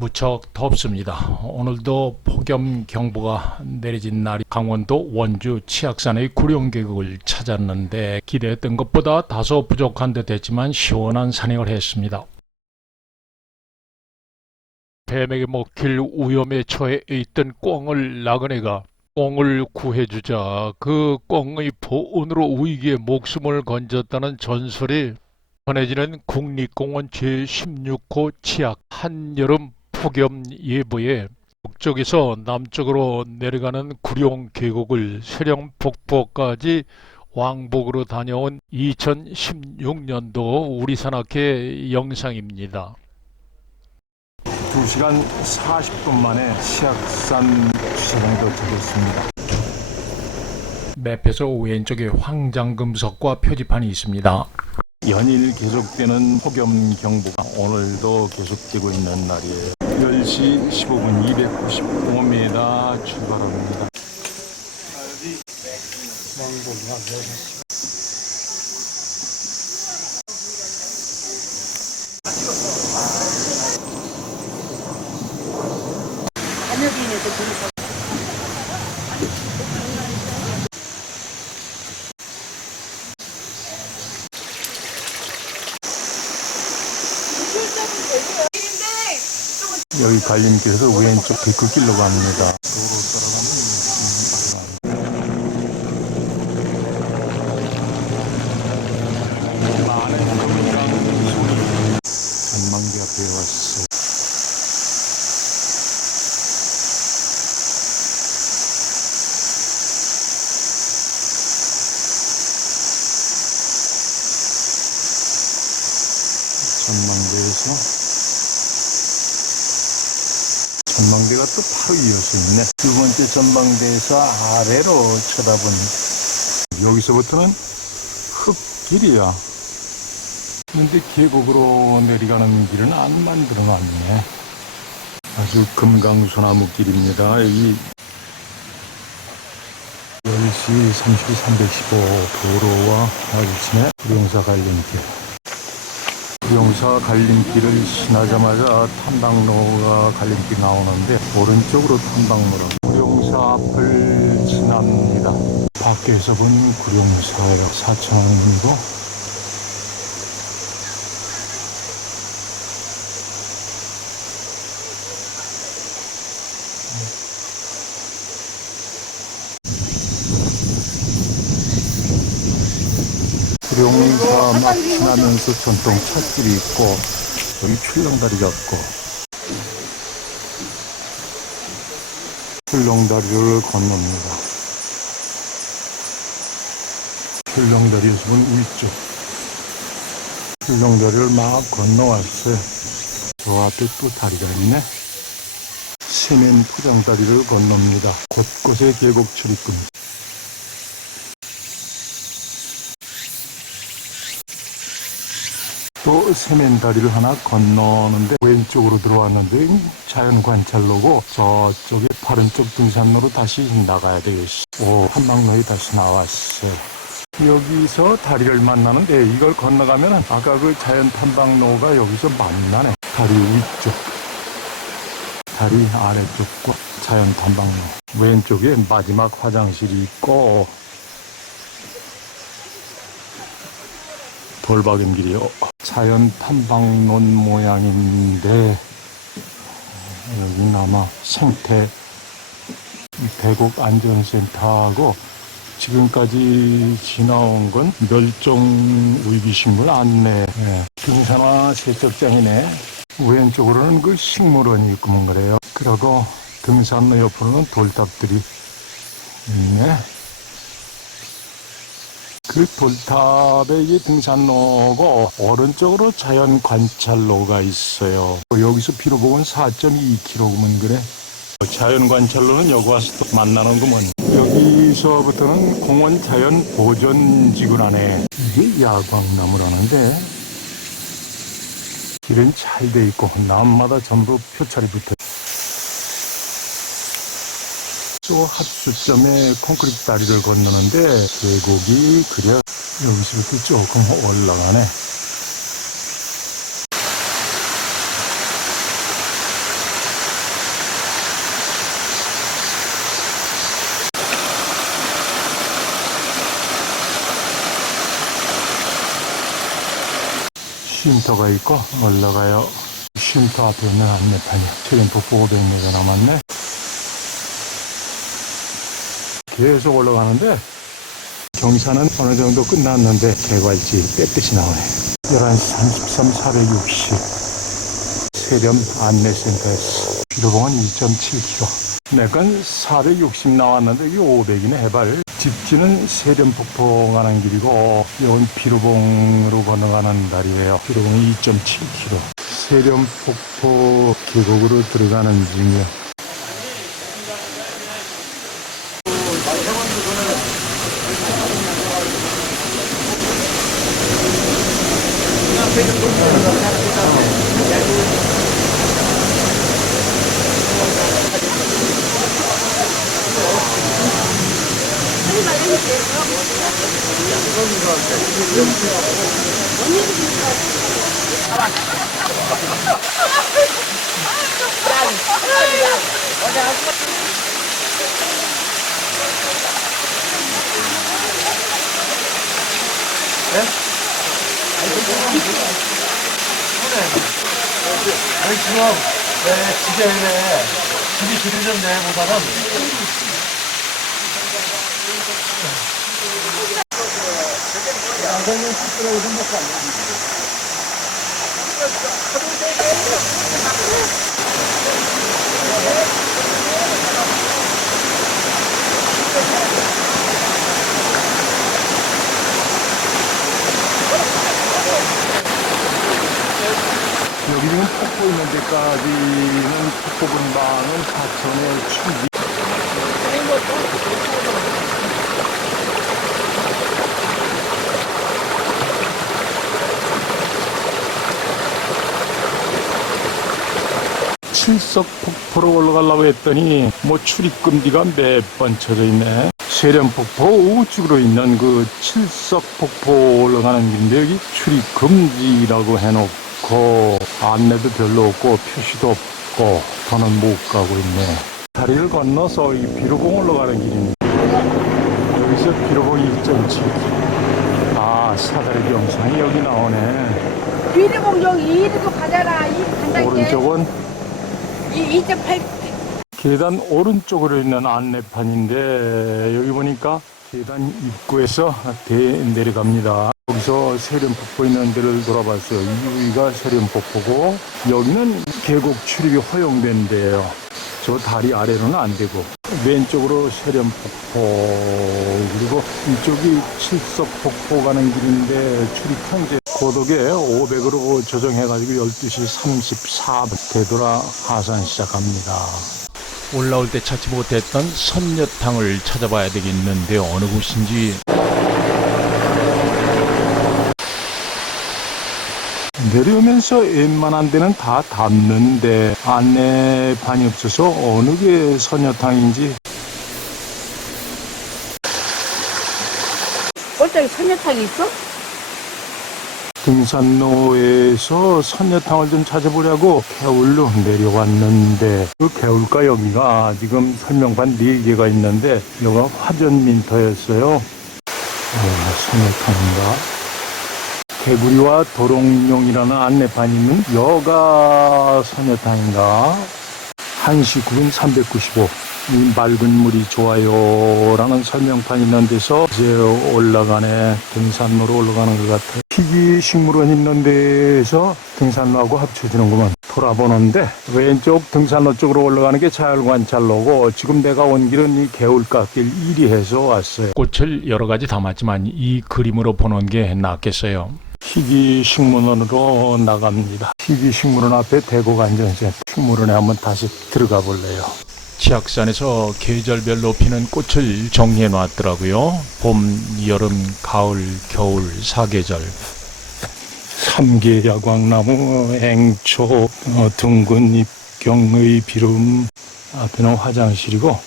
무척 덥습니다. 오늘도 폭염 경보가 내려진 날이 강원도 원주 치악산의 구룡계곡을 찾았는데 기대했던 것보다 다소 부족한 듯 했지만 시원한 산행을 했습니다. 뱀에게 먹힐 위험에 처해 있던 꿩을 나그네가 꿩을 구해주자 그 꿩의 보온으로 위기에 목숨을 건졌다는 전설이 전해지는 국립공원 제16호 치악 한여름 폭염 예보에 북쪽에서 남쪽으로 내려가는 구룡 계곡을 세령 폭포까지 왕복으로 다녀온 2016년도 우리 산악회 영상입니다. 2시간 40분 만에 치악산 주차장에 도착했습니다. 맵에서 왼쪽에 황장금석과 표지판이 있습니다. 연일 계속되는 폭염 경보가 오늘도 계속되고 있는 날이에요. 10시 15분 295m 출발합니다. 여기 갈림길에서 왼쪽 데크길로 갑니다. 전망대 앞에 왔어요. 전망대에서 전망대가 또 바로 이어서 있네. 두 번째 전망대에서 아래로 쳐다보니 여기서부터는 흙길이야. 근데 계곡으로 내려가는 길은 안 만들어 놨네. 아주 금강소나무 길입니다. 여기 10시 30분 315 도로와 마주치네 구룡사 갈림길. 구룡사 갈림길을 지나자마자 탐방로가 갈림길 나오는데 오른쪽으로 탐방로라고 구룡사 앞을 지납니다. 밖에서 본 구룡사예요. 4천원이고 구룡사 막 지나면서 전통 찻길이 있고 여기 출렁다리가 있고 출렁다리를 건넙니다. 출렁다리에서 본 위쪽 출렁다리를 막 건너왔어요. 저 앞에 또 다리가 있네. 세면 포장다리를 건넙니다. 곳곳에 계곡 출입금 또 세면다리를 하나 건너는데 왼쪽으로 들어왔는데 자연 관찰로고 저쪽에 바른 쪽 등산로로 다시 나가야 되겠어. 오, 한방로에 다시 나왔어요. 여기서 다리를 만나는데 이걸 건너가면 아까 그 자연 탐방로가 여기서 만나네. 다리 위쪽, 다리 아래쪽과 자연 탐방로. 왼쪽에 마지막 화장실이 있고 돌박임 길이요. 자연 탐방론 모양인데 여기 아마 생태 대곡 안전센터하고 지금까지 지나온 건 멸종 위기식물 안내. 예. 등산화 세척장이네. 왼쪽으로는 그 식물원이 있구먼 그래요. 그리고 등산로 옆으로는 돌탑들이 있네 그 돌탑에 등산로고 오른쪽으로 자연 관찰로가 있어요. 여기서 비로 보면 4.2km면 그래. 자연 관찰로는 여기 와서 또 만나는 구먼. 여기서부터는 공원 자연 보존지구라네. 이게 야광나무라는데 길은 잘 돼 있고 나무마다 전부 표찰이 붙어. 또 합수점에 콘크리트 다리를 건너는데 계곡이 그려 여기서부터 조금 올라가네. 쉼터가 있고 올라가요. 쉼터 앞에 있는 안내판이 트림프 500m 남았네. 계속 올라가는데 경사는 어느 정도 끝났는데 개괄지 뺏듯이 나오네. 11시 33, 460. 세렴 안내센터에서 비로봉은 2.7km. 내가 460 나왔는데 이 500이네 해발. 집지는 세렴폭포 가는 길이고 이건 비로봉으로 건너가는 다리예요. 비로봉이 2.7km. 세렴폭포 계곡으로 들어가는 중이야. 아니 지금 내 집에 집이 기르는 데보다는 여기 지금 폭포 있는 데까지는 폭포 분방은 4천에 충분 히 칠석 폭포로 올라가려고 했더니 뭐 출입금지가 몇 번 쳐져 있네. 세련폭포 우측으로 있는 그 칠석 폭포 올라가는 길인데 여기 출입금지라고 해놓고 안내도 별로 없고 표시도 없고 저는 못 가고 있네. 다리를 건너서 이 비로봉 올라가는 길입니다. 여기서 비로봉 1.7km. 아 사다리 영상이 여기 나오네. 비리봉 여기 이리로 가잖아. 이 간다게. 오른쪽은 이 2.8. 계단 오른쪽으로 있는 안내판인데 여기 보니까 계단 입구에서 대 내려갑니다. 여기서 세련폭포 있는 데를 돌아봤어요. 여기가 세련폭포고 여기는 계곡 출입이 허용된 데예요. 저 다리 아래로는 안 되고 왼쪽으로 세련폭포 그리고 이쪽이 칠석폭포 가는 길인데 출입 현재 고독에 500으로 조정해가지고 12시 34분 되돌아 하산 시작합니다. 올라올 때 찾지 못했던 선녀탕을 찾아봐야 되겠는데 어느 곳인지 내려오면서 웬만한 데는 다 닿는데 안내판이 없어서 어느 게 선녀탕인지 꼴짝이 선녀탕이 있어? 등산로에서 선녀탕을 좀 찾아보려고 개울로 내려왔는데 그 개울가 여기가 지금 설명판 4개가 있는데 여기가 화전민터였어요 어, 선녀탕인가 개구리와 도롱뇽이라는 안내판이 있는 여가 선녀탕인가 1시 9분 395. 이 맑은 물이 좋아요라는 설명판이 있는 데서 이제 올라가네 등산로로 올라가는 것 같아. 희귀 식물원 있는 데에서 등산로하고 합쳐지는구만. 돌아보는데 왼쪽 등산로 쪽으로 올라가는 게 자율관찰로고 지금 내가 온 길은 이 개울가길 1위 해서 왔어요. 꽃을 여러 가지 담았지만 이 그림으로 보는 게 낫겠어요. 희귀 식물원으로 나갑니다. 희귀 식물원 앞에 대고 안전센 식물원에 한번 다시 들어가 볼래요. 치악산에서 계절별로 피는 꽃을 정리해 놨더라고요. 봄, 여름, 가을, 겨울, 사계절. 삼계 야광나무, 앵초, 어, 둥근 잎경의 비름 앞에는 화장실이고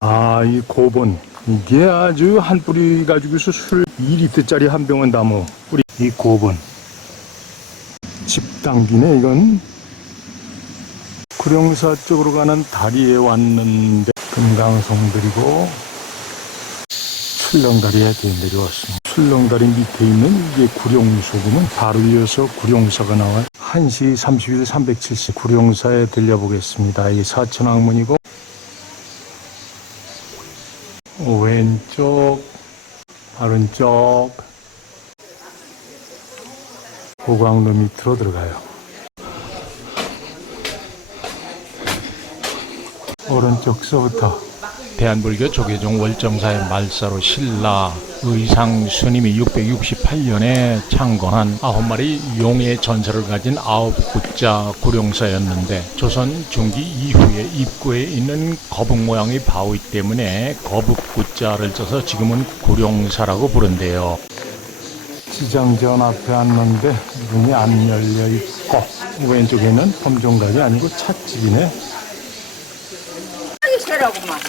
아, 이 고본. 이게 아주 한 뿌리 가지고서 술 2리터짜리 한 병은 담어. 뿌리. 이 고본. 집당기네, 이건. 구룡사 쪽으로 가는 다리에 왔는데 금강송들이고 출렁다리에 내려왔습니다. 출렁다리 밑에 있는 이게 구룡소금은 바로 이어서 구룡사가 나와요. 1시 31, 370 구룡사에 들려보겠습니다. 이 사천왕문이고 왼쪽, 오른쪽 고강로 밑으로 들어가요. 오른쪽서부터 대한불교 조계종 월정사의 말사로 신라 의상 스님이 668년에 창건한 아홉 마리 용의 전설을 가진 아홉 구자 구룡사였는데 조선 중기 이후에 입구에 있는 거북 모양의 바위 때문에 거북 구자를 써서 지금은 구룡사라고 부른대요. 지장전 앞에 왔는데 문이 안 열려 있고 왼쪽에는 범종각이 아니고 찻집이네. 아주 시원하구만.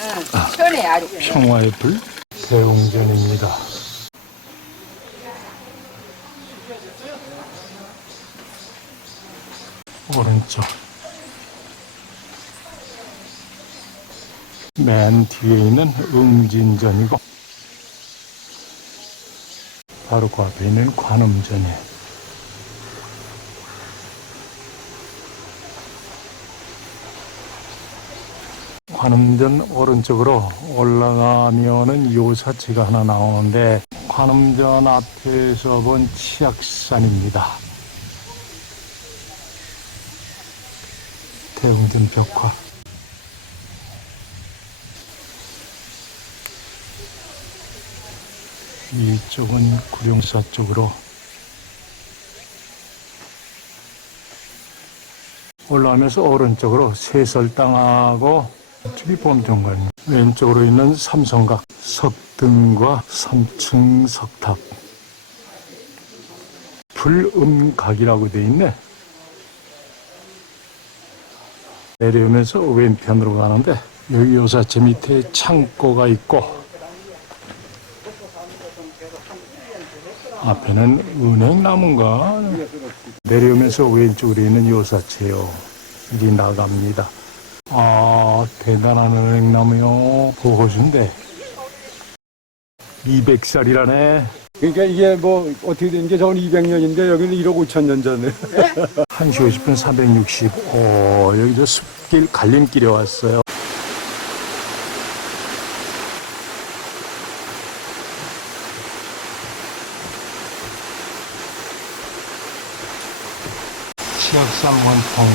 응, 시원해 아주. 평화의 불 대웅전입니다. 오른쪽 맨 뒤에 있는 응진전이고 바로 그 앞에 있는 관음전이에요. 관음전 오른쪽으로 올라가면은 요사체가 하나 나오는데 관음전 앞에서 본 치악산입니다. 대웅전 벽화. 이쪽은 구룡사 쪽으로 올라오면서 오른쪽으로 세설당하고 범종관 왼쪽으로 있는 삼성각 석등과 3층 석탑. 불음각이라고 돼 있네. 내려오면서 왼편으로 가는데 여기 요사체 밑에 창고가 있고 앞에는 은행나무인가 내려오면서 왼쪽으로 있는 요사체요 이리 나갑니다 아, 대단한 은행나무요. 보호준데. 200살이라네. 그러니까 이게 뭐 어떻게 된게 저건 200년인데 여기는 1억 5천 년 전에 1시 50분 465. 여기 저 숲길 갈림길에 왔어요. 치악산 원통.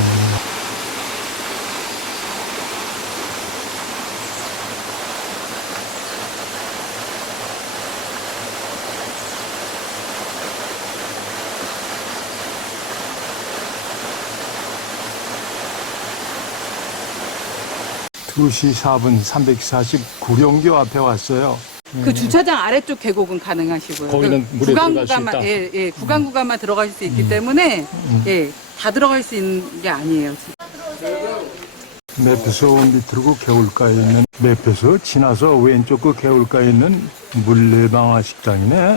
두시 4분 349령교 앞에 왔어요. 그 주차장 아래쪽 계곡은 가능하시고요. 거기는 그 물에 구간 들어갈 수 구간만 있다? 예, 예, 구간 구간만 들어갈 수 있기 때문에 예, 다 들어갈 수 있는 게 아니에요. 매표소 밑으로 개울가에 있는 매표소 지나서 왼쪽 그 개울가에 있는 물레방아 식당이네.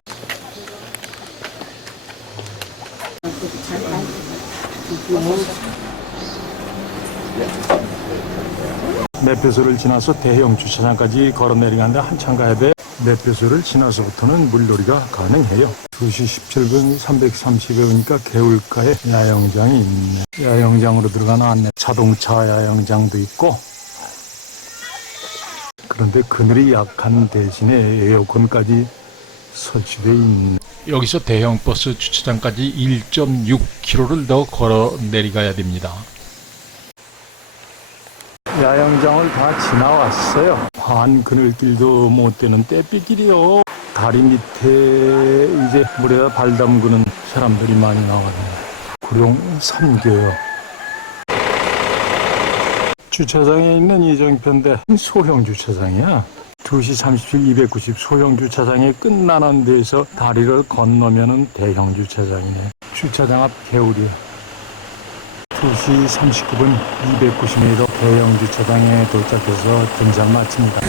매표소를 지나서 대형 주차장까지 걸어 내려가는데 한참 가야 돼. 매표소를 지나서부터는 물놀이가 가능해요. 2시 17분 330에 오니까 개울가에 야영장이 있네. 야영장으로 들어가는 안내 자동차 야영장도 있고 그런데 그늘이 약한 대신에 에어컨까지 설치되어 있네. 여기서 대형 버스 주차장까지 1.6km를 더 걸어 내려가야 됩니다. 야영장을 다 지나왔어요. 반 그늘길도 못 되는 떼비길이요. 다리 밑에 이제 물에다 발 담그는 사람들이 많이 나거든요. 구룡 삼교요. 주차장에 있는 이정편대 소형 주차장이야. 2시 37, 290 소형 주차장이 끝나는 데서 다리를 건너면은 대형 주차장이네. 주차장 앞 개울이야. 2시 39분 290m 대형 주차장에 도착해서 등산 마칩니다.